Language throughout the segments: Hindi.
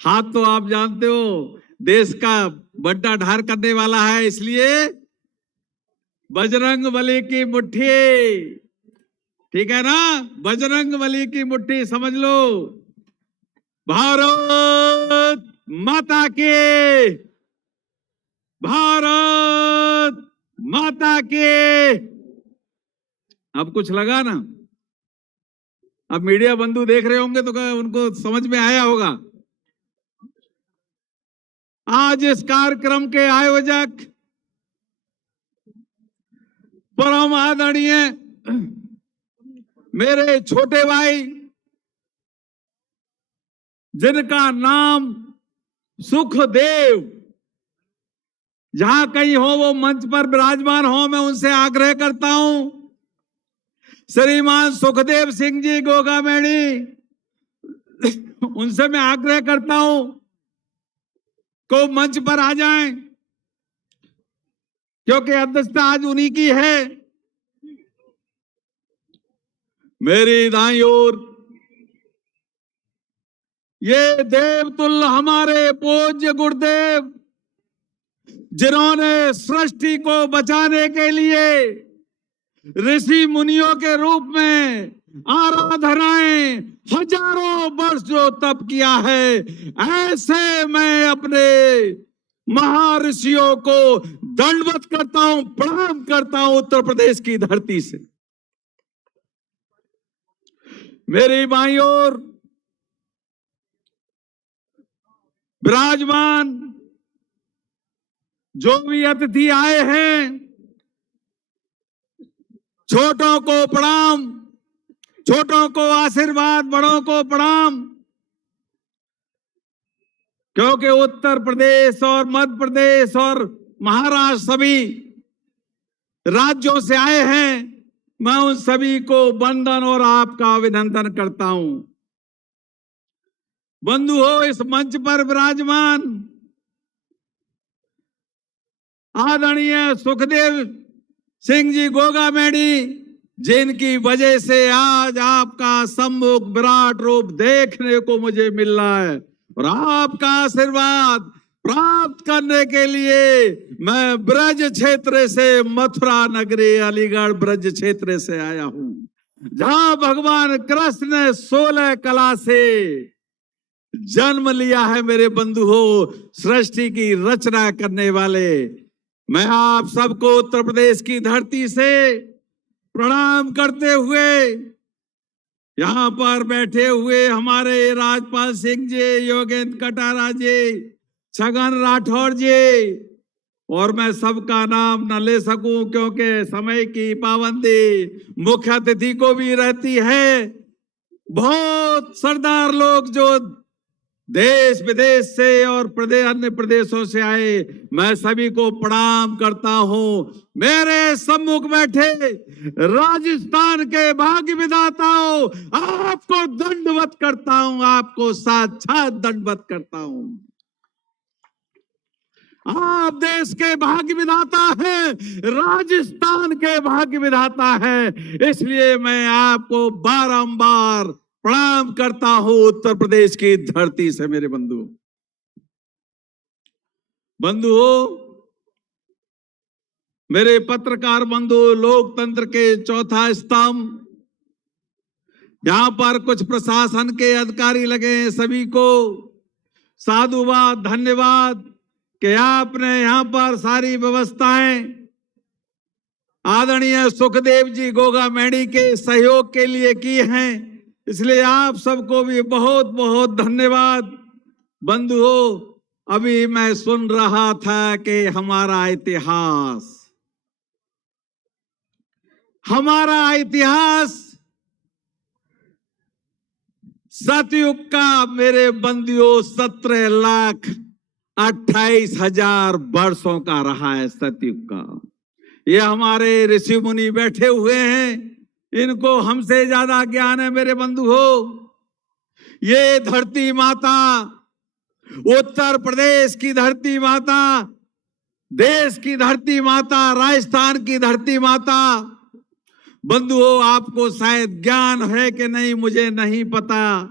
हाथ तो आप जानते हो देश का बंटा ढार करने वाला है, इसलिए बजरंग बली की मुट्ठी, ठीक है ना, बजरंग बली की मुट्ठी समझ लो। भारत माता की, भारत माता की। अब कुछ लगा ना, अब मीडिया बंधु देख रहे होंगे तो उनको समझ में आया होगा। आज इस कार्यक्रम के आयोजक परम आदरणीय मेरे छोटे भाई, जिनका नाम सुखदेव, जहां कहीं हो वो मंच पर विराजमान हो, मैं उनसे आग्रह करता हूं, श्रीमान सुखदेव सिंह जी गोगामेड़ी, उनसे मैं आग्रह करता हूं को मंच पर आ जाएं, क्योंकि अध्यक्षता आज उन्हीं की है। मेरी दाईं ओर ये देवतुल्य हमारे पूज्य गुरुदेव, जिन्होंने सृष्टि को बचाने के लिए ऋषि मुनियों के रूप में आराधनाएं हजारों वर्ष जो तप किया है, ऐसे मैं अपने महर्षियों को दंडवत करता हूं, प्रणाम करता हूं उत्तर प्रदेश की धरती से। मेरी बाईं ओर विराजमान जो भी अतिथि आए हैं, छोटों को प्रणाम, छोटों को आशीर्वाद, बड़ों को प्रणाम, क्योंकि उत्तर प्रदेश और मध्य प्रदेश और महाराष्ट्र सभी राज्यों से आए हैं। मैं उन सभी को वंदन और आपका अभिनंदन करता हूं। बंधु हो, इस मंच पर विराजमान आदरणीय सुखदेव सिंह जी गोगामेड़ी, जिनकी वजह से आज आपका सम्मुख विराट रूप देखने को मुझे मिल रहा है, और आपका आशीर्वाद प्राप्त करने के लिए मैं ब्रज क्षेत्र से, मथुरा नगरी अलीगढ़ ब्रज क्षेत्र से आया हूं, जहां भगवान कृष्ण ने 16 कला से जन्म लिया है। मेरे बंधु हो, सृष्टि की रचना करने वाले, मैं आप सबको उत्तर प्रदेश की धरती से प्रणाम करते हुए, यहां पर बैठे हुए हमारे राजपाल सिंह जी, योगेंद्र कटारा जी, छगन राठौर जी, और मैं सबका नाम न ले सकूं क्योंकि समय की पाबंदी मुख्य अतिथि को भी रहती है। बहुत सरदार लोग जो देश विदेश से और अन्य प्रदेशों से आए, मैं सभी को प्रणाम करता हूं। मेरे सम्मुख बैठे राजस्थान के भाग्य विधाताओं, आपको दंडवत करता हूं, आपको साक्षात दंडवत करता हूं। आप देश के भाग्य विधाता हैं, राजस्थान के भाग्य विधाता हैं, इसलिए मैं आपको बारंबार प्रणाम करता हूं उत्तर प्रदेश की धरती से। मेरे बंधु हो, मेरे पत्रकार बंधु, लोकतंत्र के चौथा स्तंभ, यहां पर कुछ प्रशासन के अधिकारी लगे हैं, सभी को साधुवाद, धन्यवाद कि आपने यहां पर सारी व्यवस्थाएं आदरणीय सुखदेव जी गोगामेड़ी के सहयोग के लिए की हैं, इसलिए आप सबको भी बहुत बहुत धन्यवाद। बंधु हो, अभी मैं सुन रहा था कि हमारा इतिहास सतयुग का, मेरे बंधुओं, 17,28,000 वर्षों का रहा है सतयुग का। ये हमारे ऋषि मुनि बैठे हुए हैं, इनको हमसे ज्यादा ज्ञान है। मेरे बंधु हो, ये धरती माता, उत्तर प्रदेश की धरती माता, देश की धरती माता, राजस्थान की धरती माता, बंधु हो, आपको शायद ज्ञान है कि नहीं मुझे नहीं पता,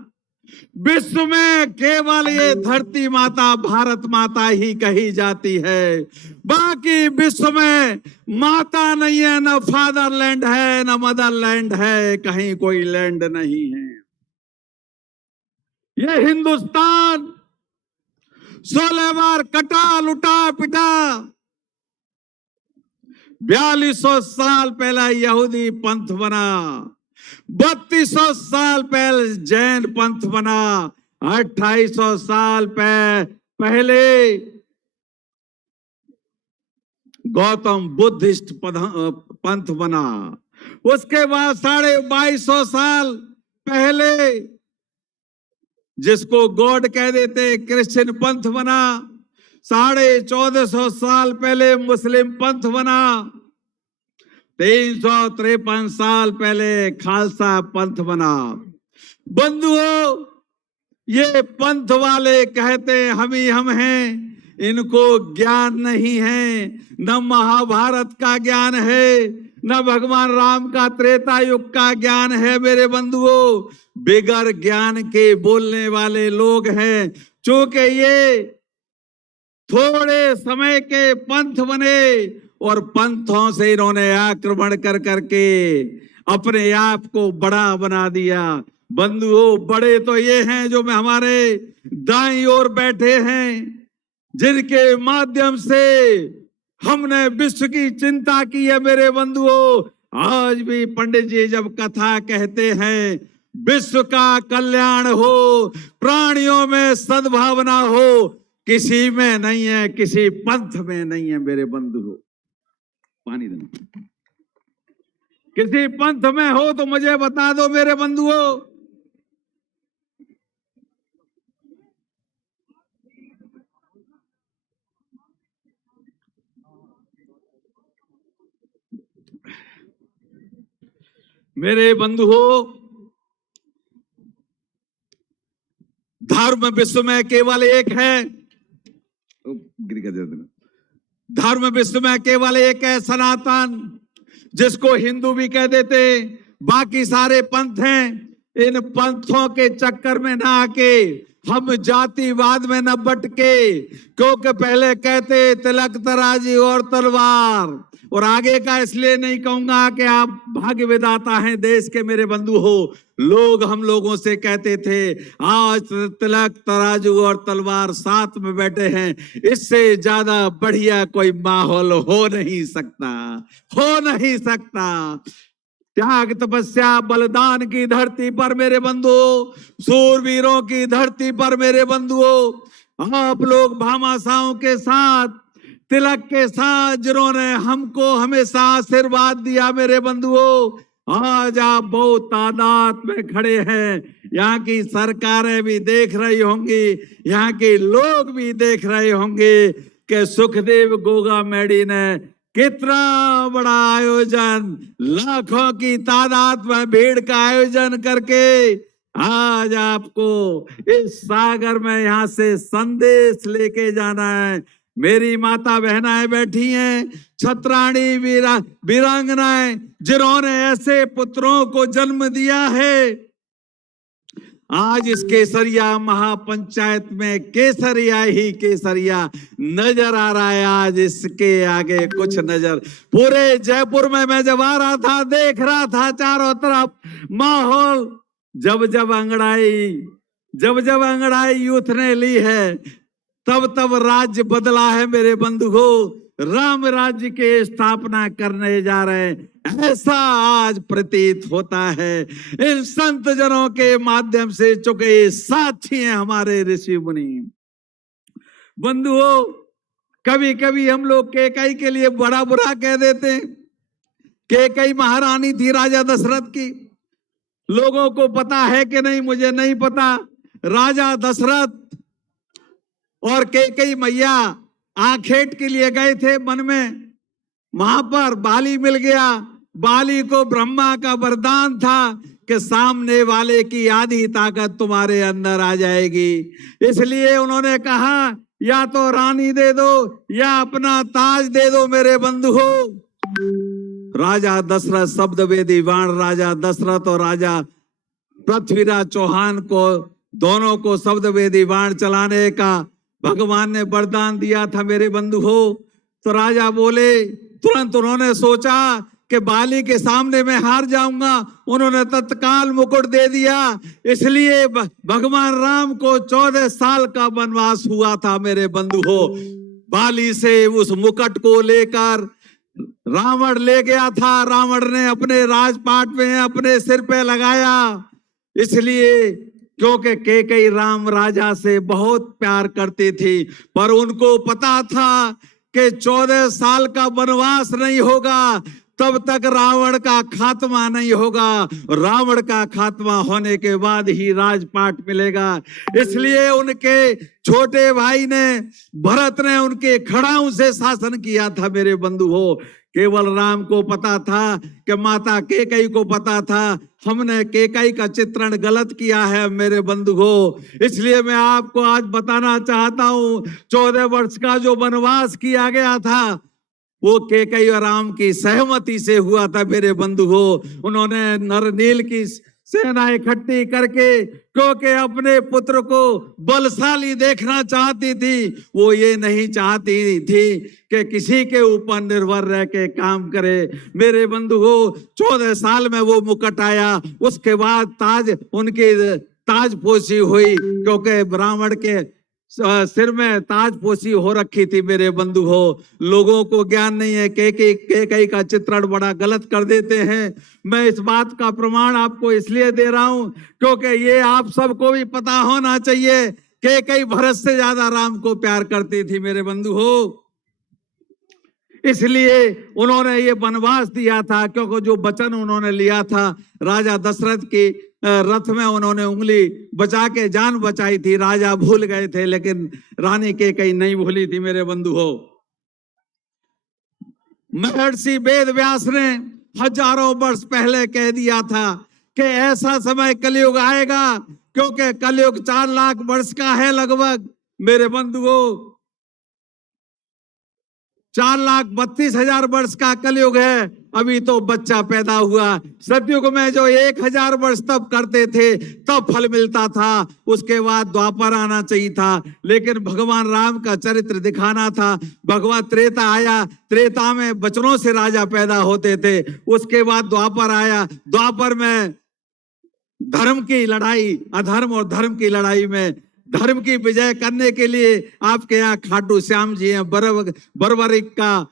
विश्व में केवल ये धरती माता भारत माता ही कही जाती है। बाकी विश्व में माता नहीं है, न फादरलैंड है, न मदरलैंड है, कहीं कोई लैंड नहीं है। ये हिंदुस्तान 16 बार कटा लुटा पिटा। 4200 साल पहले यहूदी पंथ बना, 3200 साल पहले जैन पंथ बना, 2800 साल पहले गौतम बुद्धिस्ट पंथ बना। उसके बाद 2250 साल पहले जिसको गॉड कह देते क्रिश्चियन पंथ बना। 1450 साल पहले मुस्लिम पंथ बना। 353 साल पहले खालसा पंथ बना। बंधुओं, ये पंथ वाले कहते हम ही हम हैं, इनको ज्ञान नहीं है, न महाभारत का ज्ञान है, न भगवान राम का त्रेता युग का ज्ञान है। मेरे बंधुओं, बिगर ज्ञान के बोलने वाले लोग हैं। चूंकि ये थोड़े समय के पंथ बने और पंथों से इन्होंने आक्रमण कर करके अपने आप को बड़ा बना दिया। बंधुओं, बड़े तो ये हैं जो हमारे दाईं ओर बैठे हैं, जिनके माध्यम से हमने विश्व की चिंता की है। मेरे बंधुओं, आज भी पंडित जी जब कथा कहते हैं विश्व का कल्याण हो, प्राणियों में सद्भावना हो, किसी में नहीं है, किसी पंथ में नहीं है। मेरे बंधुओं, पानी देना, किसी पंथ में हो तो मुझे बता दो। मेरे बंधुओं, मेरे बंधुओं, धर्म विश्व में केवल एक है। धर्म विश्व में केवल एक है, सनातन, जिसको हिंदू भी कह देते। बाकी सारे पंथ हैं। इन पंथों के चक्कर में ना आके हम जातिवाद में न बटके, क्योंकि पहले कहते तिलक तराजू और तलवार। और आगे का इसलिए नहीं कहूंगा कि आप भाग्य विधाता हैं देश के। मेरे बंधु हो, लोग हम लोगों से कहते थे आज तिलक तराजू और तलवार साथ में बैठे हैं, इससे ज्यादा बढ़िया कोई माहौल हो नहीं सकता, हो नहीं सकता। त्याग तपस्या बलिदान की धरती पर मेरे बंधुओं, सूरवीरों की धरती पर मेरे बंधुओं, आप लोग भामाशाहों के साथ, तिलक के साथ, जिन्होंने हमको हमेशा आशीर्वाद दिया। मेरे बंधुओं, आज आप बहुत तादाद में खड़े हैं। यहाँ की सरकारें भी देख रही होंगी, यहाँ के लोग भी देख रहे होंगे कि सुखदेव गोगा मेडी ने कितना बड़ा आयोजन, लाखों की तादाद में भीड़ का आयोजन करके आज आपको इस सागर में यहाँ से संदेश लेके जाना है। मेरी माता बहनाएं बैठी हैं, छत्राणी वीरांगनाएं, जिन्होंने ऐसे पुत्रों को जन्म दिया है। आज इस केसरिया महापंचायत में केसरिया ही केसरिया नजर आ रहा है। आज इसके आगे कुछ नजर, पूरे जयपुर में मैं जब आ रहा था, देख रहा था चारों तरफ माहौल। जब जब अंगड़ाई यूथ ने ली है, तब राज्य बदला है। मेरे बंधुओं, राम राज्य की स्थापना करने जा रहे हैं, ऐसा आज प्रतीत होता है इन संत जनों के माध्यम से। चुके साक्षी हैं हमारे ऋषि मुनि। बंधुओं, कभी कभी हम लोग कैकेयी के लिए बड़ा बुरा कह देते हैं। कैकेयी महारानी थी राजा दशरथ की। लोगों को पता है कि नहीं मुझे नहीं पता। राजा दशरथ और कैकेयी मैया आखेट के लिए गए थे वन में। वहां पर बाली मिल गया। बाली को ब्रह्मा का वरदान था कि सामने वाले की आधी ताकत तुम्हारे अंदर आ जाएगी। इसलिए उन्होंने कहा या तो रानी दे दो या अपना ताज दे दो। मेरे बंधुओं, राजा दशरथ शब्द वेदी वाण राजा दशरथ और राजा पृथ्वीराज चौहान को दोनों को शब्द वेदी बाण चलाने का भगवान ने वरदान दिया था मेरे बंधु हो। तो राजा बोले, तुरंत उन्होंने सोचा कि बाली के सामने मैं हार जाऊंगा, उन्होंने तत्काल मुकुट दे दिया। इसलिए भगवान राम को 14 साल का वनवास हुआ था मेरे बंधु हो। बाली से उस मुकुट को लेकर रावण ले गया था, रावण ने अपने राजपाट में अपने सिर पे लगाया। इसलिए क्योंकि कैकेयी राम राजा से बहुत प्यार करती थी, पर उनको पता था कि 14 साल का वनवास नहीं होगा तब तक रावण का खात्मा नहीं होगा। रावण का खात्मा होने के बाद ही राजपाट मिलेगा। इसलिए उनके छोटे भाई ने भरत ने उनके खड़ाऊ से शासन किया था मेरे बंधु हो। केवल राम को पता था कि माता कैकेयी को पता था हमने कैकेयी का चित्रण गलत किया है मेरे बंधु हो। इसलिए मैं आपको आज बताना चाहता हूं 14 वर्ष का जो वनवास किया गया था वो कैकेयी और राम की सहमति से हुआ था मेरे बंधु हो। उन्होंने नरनील की सेना इकट्ठी करके, क्योंकि अपने पुत्र को बलशाली देखना चाहती थी, वो ये नहीं चाहती थी कि किसी के ऊपर निर्भर रह के काम करे। मेरे बंधु हो 14 साल में वो मुकुट आया, उसके बाद उनकी ताजपोशी हुई, क्योंकि ब्राह्मण के सिर में ताजपोशी हो रखी थी मेरे बंधु हो। लोगों को ज्ञान नहीं है, कैकेयी का चित्रण बड़ा गलत कर देते हैं। मैं इस बात का प्रमाण आपको इसलिए दे रहा हूं क्योंकि ये आप सबको भी पता होना चाहिए। कैकेयी भरत से ज्यादा राम को प्यार करती थी मेरे बंधु हो। इसलिए उन्होंने ये वनवास दिया था, क्योंकि जो वचन उन्होंने लिया था राजा दशरथ की रथ में उन्होंने उंगली बचा के जान बचाई थी। राजा भूल गए थे लेकिन रानी कैकेयी नहीं भूली थी मेरे बंधु हो। महर्षि वेद व्यास ने हजारों वर्ष पहले कह दिया था कि ऐसा समय कलयुग आएगा, क्योंकि कलयुग 4 लाख वर्ष का है लगभग मेरे बंधुओं। 4,32,000 वर्ष का कलयुग है। अभी तो बच्चा पैदा हुआ। सतयुग में जो 1,000 वर्ष तब करते थे तब फल मिलता था, उसके बाद द्वापर आना चाहिए था, लेकिन भगवान राम का चरित्र दिखाना था। भगवान त्रेता आया, त्रेता में बचनों से राजा पैदा होते थे। उसके बाद द्वापर आया, द्वापर में धर्म की लड़ाई, अधर्म और धर्म की लड़ाई में धर्म की विजय करने के लिए आपके यहाँ खाटू श्याम जी हैं, बर्बरिक का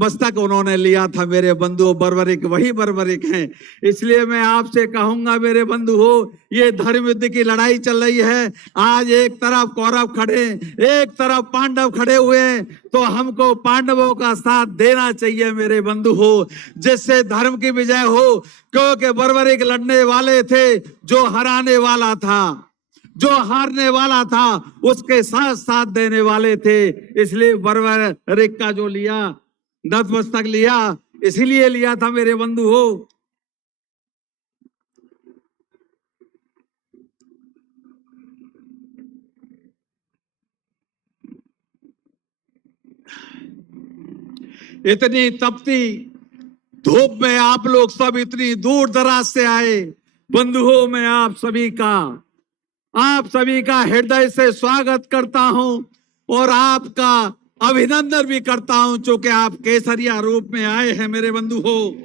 मस्तक उन्होंने लिया था मेरे बंधु। बर्बरिक वही बर्बरिक हैं। इसलिए मैं आपसे कहूंगा मेरे बंधु हो, ये धर्म युद्ध की लड़ाई चल रही है। आज एक तरफ कौरव खड़े, एक तरफ पांडव खड़े हुए, तो हमको पांडवों का साथ देना चाहिए मेरे बंधु हो, जिससे धर्म की विजय हो। क्योंकि बर्बरिक लड़ने वाले थे, जो हराने वाला था, जो हारने वाला था उसके साथ साथ देने वाले थे। इसलिए बर्बरिक का जो लिया, नतमस्तक लिया, इसीलिए लिया था मेरे बंधु हो। इतनी तपती धूप में आप लोग सब इतनी दूर दराज से आए। बंधुओं, मैं आप सभी का हृदय से स्वागत करता हूं और आपका अभिनंदन भी करता हूं, चूंकि आप केसरिया रूप में आए हैं मेरे बंधु हो।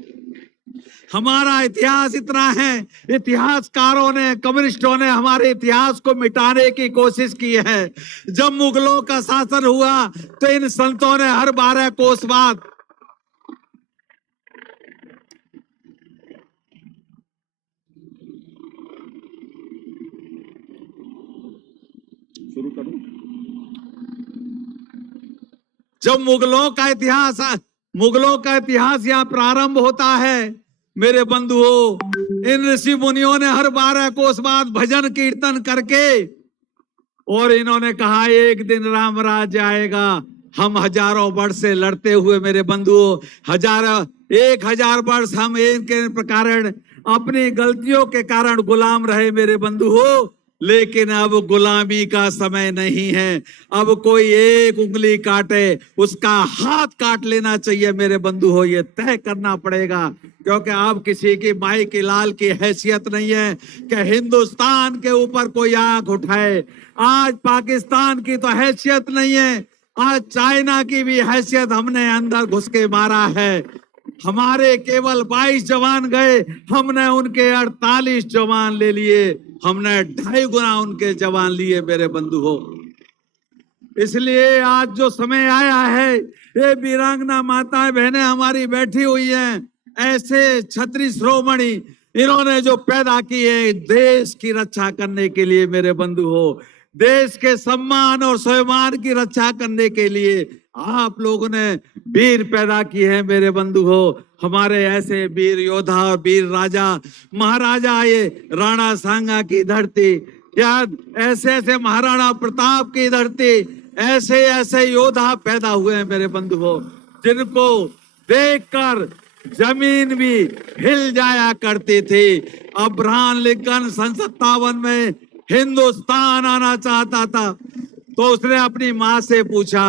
हमारा इतिहास इतना है, इतिहासकारों ने, कम्युनिस्टों ने हमारे इतिहास को मिटाने की कोशिश की है। जब मुगलों का शासन हुआ तो इन संतों ने हर 12 कोस बाद शुरू करूं। जब मुगलों का इतिहास यहाँ प्रारंभ होता है मेरे बंधुओं, इन ऋषि मुनियों ने हर 12 कोस बाद भजन कीर्तन करके और इन्होंने कहा एक दिन राम राज्य आएगा। हम हजारों वर्ष से लड़ते हुए मेरे बंधुओं, 1000 वर्ष हम इनके कारण, अपनी गलतियों के कारण गुलाम रहे मेरे बंधुओं। लेकिन अब गुलामी का समय नहीं है। अब कोई एक उंगली काटे उसका हाथ काट लेना चाहिए मेरे बंधु हो, ये तय करना पड़ेगा। क्योंकि अब किसी की माई की लाल की हैसियत नहीं है कि हिंदुस्तान के ऊपर कोई आंख उठाए। आज पाकिस्तान की तो हैसियत नहीं है, आज चाइना की भी हैसियत हमने अंदर घुस के मारा है। हमारे केवल 22 जवान गए, हमने उनके 48 जवान ले लिए, हमने 2.5 गुना उनके जवान लिए मेरे बंधु हो। इसलिए आज जो समय आया है, ये वीरांगना माताएं बहनें हमारी बैठी हुई हैं, ऐसे क्षत्रिय श्रोमणी इन्होंने जो पैदा किए देश की रक्षा करने के लिए मेरे बंधु हो, देश के सम्मान और स्वाभिमान की रक्षा करने के लिए आप लोगों ने वीर पैदा किए हैं मेरे बंधु हो। हमारे ऐसे वीर योद्धा और वीर राजा महाराजा, ये राणा सांगा की धरती, या ऐसे ऐसे महाराणा प्रताप की धरती, ऐसे ऐसे योद्धा पैदा हुए हैं मेरे बंधु हो, जिनको देखकर जमीन भी हिल जाया करती थी। अब्राहम लिंकन सन 57 में हिंदुस्तान आना चाहता था, तो उसने अपनी माँ से पूछा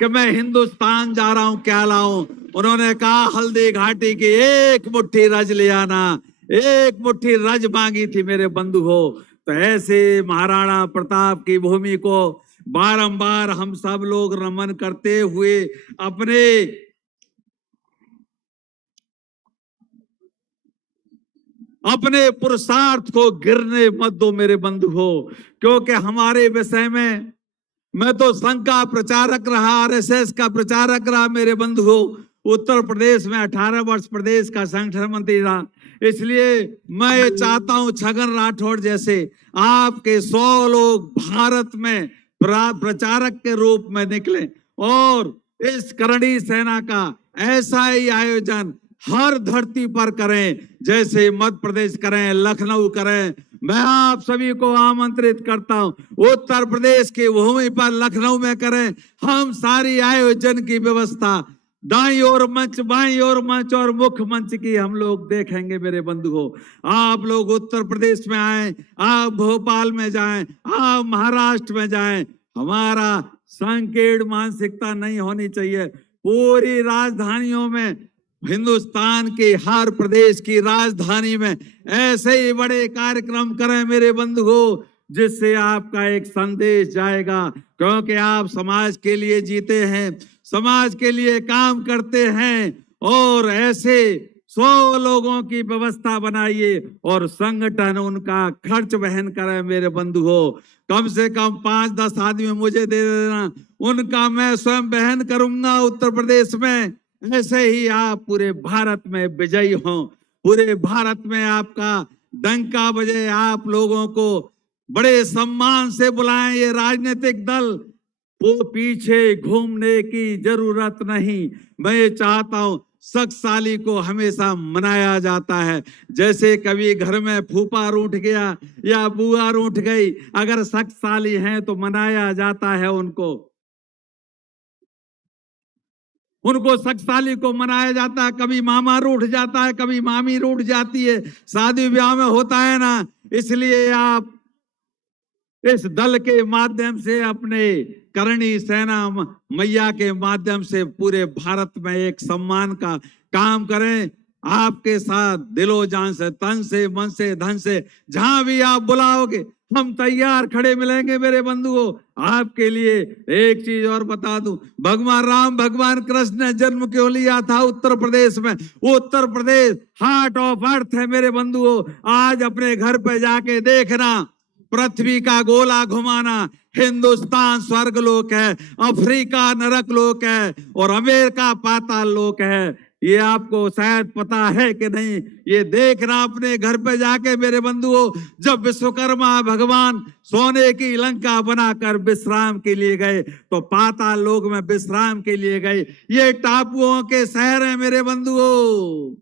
कि मैं हिंदुस्तान जा रहा हूं, क्या लाऊं? उन्होंने कहा हल्दी घाटी की एक मुट्ठी रज ले आना। एक मुट्ठी रज मांगी थी मेरे बंधु हो। तो ऐसे महाराणा प्रताप की भूमि को बारंबार हम सब लोग नमन करते हुए अपने पुरुषार्थ को गिरने मत दो मेरे बंधु हो। क्योंकि हमारे विषय में, मैं तो संघ का प्रचारक रहा, आरएसएस का प्रचारक रहा मेरे बंधु हो। उत्तर प्रदेश में 18 वर्ष प्रदेश का संगठन मंत्री रहा। इसलिए मैं ये चाहता हूं छगन राठौड़ जैसे आपके 100 लोग भारत में प्रचारक के रूप में निकले और इस करणी सेना का ऐसा ही आयोजन हर धरती पर करें, जैसे मध्य प्रदेश करें, लखनऊ करें। मैं आप सभी को आमंत्रित करता हूं, उत्तर प्रदेश की भूमि पर लखनऊ में करें। हम सारी आयोजन की व्यवस्था दाईं ओर मंच, बाईं ओर मंच और मुख्य मंच की हम लोग देखेंगे मेरे बंधु हो। आप लोग उत्तर प्रदेश में आए, आप भोपाल में जाएं, आप महाराष्ट्र में जाएं। हमारा संकीर्ण मानसिकता नहीं होनी चाहिए। पूरी राजधानियों में, हिंदुस्तान के हर प्रदेश की राजधानी में ऐसे ही बड़े कार्यक्रम करें मेरे बंधु हो, जिससे आपका एक संदेश जाएगा। क्योंकि आप समाज के लिए जीते हैं, समाज के लिए काम करते हैं, और ऐसे 100 लोगों की व्यवस्था बनाइए और संगठन उनका खर्च वहन करे मेरे बंधु हो। कम से कम 5-10 आदमी मुझे दे देना, उनका मैं स्वयं वहन करूंगा उत्तर प्रदेश में। ऐसे ही आप पूरे भारत में विजयी हों, पूरे भारत में आपका डंका बजे, आप लोगों को बड़े सम्मान से बुलाएं। ये राजनीतिक दल वो पीछे घूमने की जरूरत नहीं। मैं ये चाहता हूं, शक्तिशाली को हमेशा मनाया जाता है। जैसे कभी घर में फूफा रूठ गया या बुआ रूठ गई, अगर शक्तिशाली हैं तो मनाया जाता है उनको शक्तिशाली को मनाया जाता है। कभी मामा रूठ जाता है, कभी मामी रूठ जाती है, शादी ब्याह में होता है ना। इसलिए आप इस दल के माध्यम से, अपने करणी सेना मैया के माध्यम से पूरे भारत में एक सम्मान का काम करें। आपके साथ दिलो जान से, तन से, मन से, धन से, जहां भी आप बुलाओगे हम तैयार खड़े मिलेंगे मेरे बंधुओं आपके लिए। एक चीज और बता दूं, भगवान राम, भगवान कृष्ण ने जन्म क्यों लिया था उत्तर प्रदेश में? Uttar Pradesh heart of earth है मेरे बंधुओं। आज अपने घर पे जाके देखना, पृथ्वी का गोला घुमाना, हिंदुस्तान स्वर्ग लोक है, अफ्रीका नरक लोक है और अमेरिका पाताल लोक है। ये आपको शायद पता है कि नहीं? ये देखना अपने घर पे जाके मेरे बंधुओं, जब विश्वकर्मा भगवान सोने की लंका बनाकर विश्राम के लिए गए तो पाताल लोक में विश्राम के लिए गए। ये टापुओं के शहर है मेरे बंधुओं।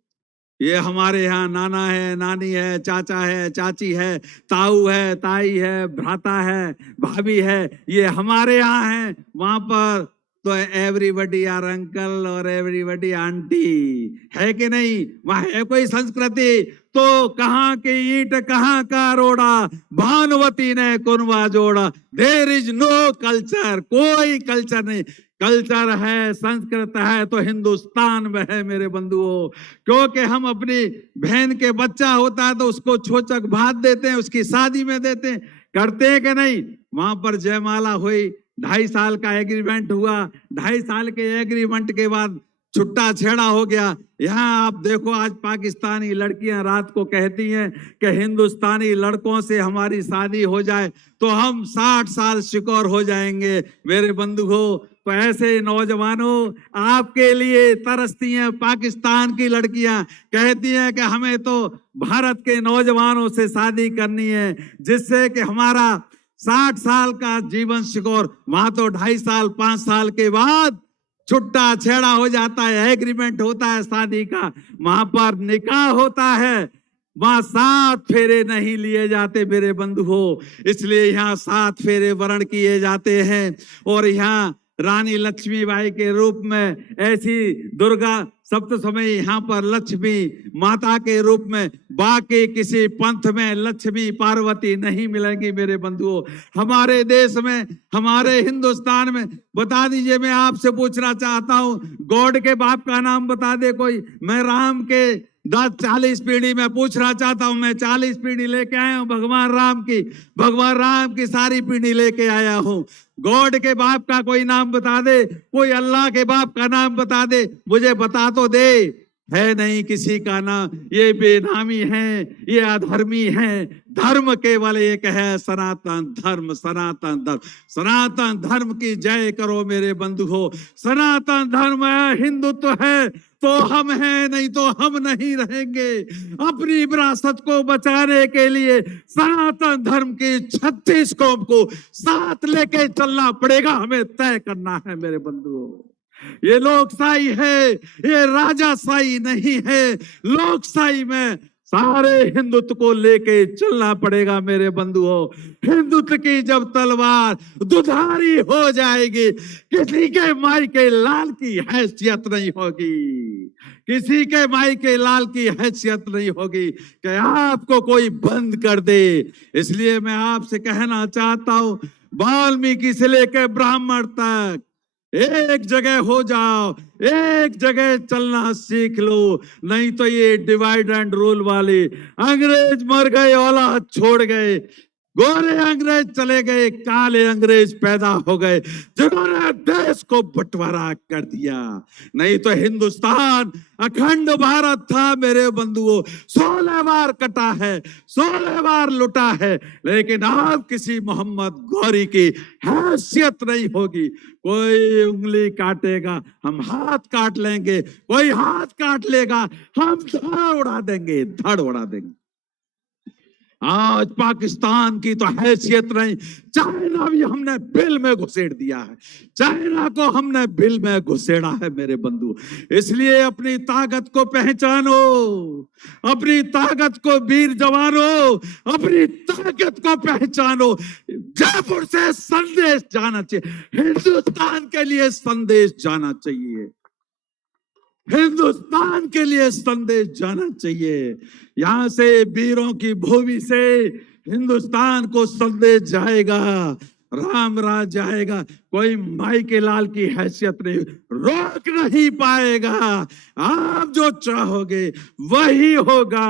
ये हमारे यहाँ नाना है, नानी है, चाचा है, चाची है, ताऊ है, ताई है, भ्राता है, भाभी है, ये हमारे यहाँ है। वहां पर तो एवरीबडी आर अंकल और एवरीबडी आंटी है कि नहीं? वहां है कोई संस्कृति? तो कहाँ की ईंट कहाँ का रोड़ा, भानुवती ने कुनवा जोड़ा। देयर इज नो कल्चर, कोई कल्चर नहीं। कल्चर है, संस्कृत है तो हिंदुस्तान में है मेरे बंधुओं। क्योंकि हम अपनी बहन के बच्चा होता है तो उसको छोचक भात देते हैं, उसकी शादी में देते हैं, करते हैं कि नहीं। वहां पर जयमाला हुई, 2.5 साल का एग्रीमेंट हुआ, 2.5 साल के एग्रीमेंट के बाद छुट्टा छेड़ा हो गया। यहाँ आप देखो, आज पाकिस्तानी लड़कियां रात को कहती हैं कि हिंदुस्तानी लड़कों से हमारी शादी हो जाए तो हम 60 साल शिकौर हो जाएंगे मेरे बंधुओं। तो ऐसे नौजवानों, आपके लिए तरसती हैं पाकिस्तान की लड़कियां, कहती हैं कि हमें तो भारत के नौजवानों से शादी करनी है जिससे कि हमारा 60 साल का जीवन शिकौर। वहां तो 2.5 साल 5 साल के बाद छुट्टा छेड़ा हो जाता है, एग्रीमेंट होता है शादी का, वहां पर निकाह होता है, वहां 7 फेरे नहीं लिए जाते मेरे बंधुओं। इसलिए यहाँ 7 फेरे वर्ण किए जाते हैं। और यहाँ रानी लक्ष्मीबाई के रूप में ऐसी दुर्गा सप्तशती, यहाँ पर लक्ष्मी माता के रूप में, बाकी किसी पंथ में लक्ष्मी पार्वती नहीं मिलेंगी मेरे बंधुओं। हमारे देश में, हमारे हिंदुस्तान में, बता दीजिए, मैं आपसे पूछना चाहता हूँ, गॉड के बाप का नाम बता दे कोई। मैं राम के 40 पीढ़ी में पूछना चाहता हूं, मैं 40 पीढ़ी लेके आया हूं भगवान राम की सारी पीढ़ी लेके आया हूं। गॉड के बाप का कोई नाम बता दे, कोई अल्लाह के बाप का नाम बता दे, मुझे बता तो दे। है नहीं किसी का नाम, ये बेनामी है, ये अधर्मी है। धर्म केवल एक है, सनातन धर्म, सनातन धर्म। सनातन धर्म की जय करो मेरे बंधुओं। सनातन धर्म है, हिंदुत्व है तो हम हैं, नहीं तो हम नहीं रहेंगे। अपनी विरासत को बचाने के लिए सनातन धर्म की 36 कौम को साथ लेके चलना पड़ेगा, हमें तय करना है मेरे बंधुओं। ये लोकशाही है, ये राजाशाही नहीं है। लोकशाही में सारे हिंदुत्व को लेके चलना पड़ेगा मेरे बंधुओं। हिंदुत्व की जब तलवार दुधारी हो जाएगी, किसी के माई के लाल की हैसियत नहीं होगी, किसी के माई के लाल की हैसियत नहीं होगी कि आपको कोई बंद कर दे। इसलिए मैं आपसे कहना चाहता हूं, वाल्मीकि से लेकर ब्राह्मण तक एक जगह हो जाओ, एक जगह चलना सीख लो, नहीं तो ये डिवाइड एंड रूल वाले अंग्रेज मर गए, औलाद छोड़ गए, गोरे अंग्रेज चले गए, काले अंग्रेज पैदा हो गए जिन्होंने देश को बंटवारा कर दिया। नहीं तो हिंदुस्तान अखंड भारत था मेरे बंधुओं। 16 बार कटा है, 16 बार लुटा है, लेकिन अब किसी मोहम्मद गौरी की हैसियत नहीं होगी। कोई उंगली काटेगा हम हाथ काट लेंगे, कोई हाथ काट लेगा हम धड़ उड़ा देंगे, धड़ उड़ा देंगे। आज पाकिस्तान की तो हैसियत नहीं, चाइना भी हमने बिल में घुसेड़ दिया है, चाइना को हमने बिल में घुसेड़ा है मेरे बंधु। इसलिए अपनी ताकत को पहचानो, अपनी ताकत को, वीर जवानों अपनी ताकत को पहचानो। जयपुर से संदेश जाना चाहिए, हिंदुस्तान के लिए संदेश जाना चाहिए, हिंदुस्तान के लिए संदेश जाना चाहिए। यहां से वीरों की भूमि से हिंदुस्तान को संदेश जाएगा, राम राज जाएगा। कोई माई के लाल की हैसियत नहीं, रोक नहीं पाएगा। आप जो चाहोगे वही होगा,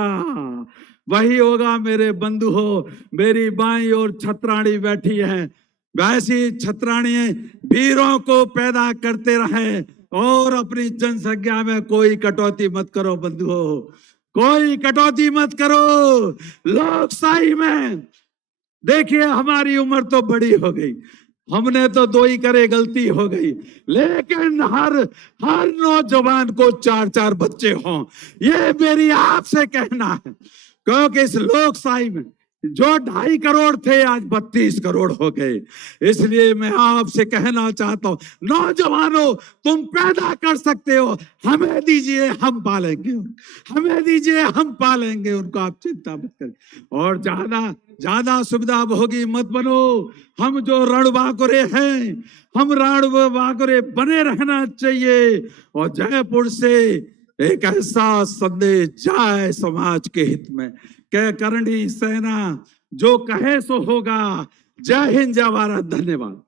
वही होगा मेरे बंधु हो। मेरी बाईं ओर छत्राणी बैठी है, वैसी छत्राणी वीरों को पैदा करते रहे और अपनी जनसंख्या में कोई कटौती मत करो बंधुओं, कोई कटौती मत करो। लोकशाही में देखिए, हमारी उम्र तो बड़ी हो गई, हमने तो 2 ही करे, गलती हो गई, लेकिन हर नौजवान को 4-4 बच्चे हों, ये मेरी आपसे कहना है। क्योंकि इस लोकशाही में जो 2.5 करोड़ थे आज 32 करोड़ हो गए। इसलिए मैं आपसे कहना चाहता हूं, नौजवानों तुम पैदा कर सकते हो, हमें दीजिए हम पालेंगे, हमें दीजिए हम पालेंगे उनको, आप चिंता मत करिए। और ज्यादा सुविधा होगी मत बनो। हम जो रणबांकुरे हैं, हम रणबांकुरे बने रहना चाहिए। और जयपुर से एक ऐसा संदेश जाए समाज के हित में। कह करणी सेना जो कहे सो होगा। जय हिंद, जय भारत, धन्यवाद।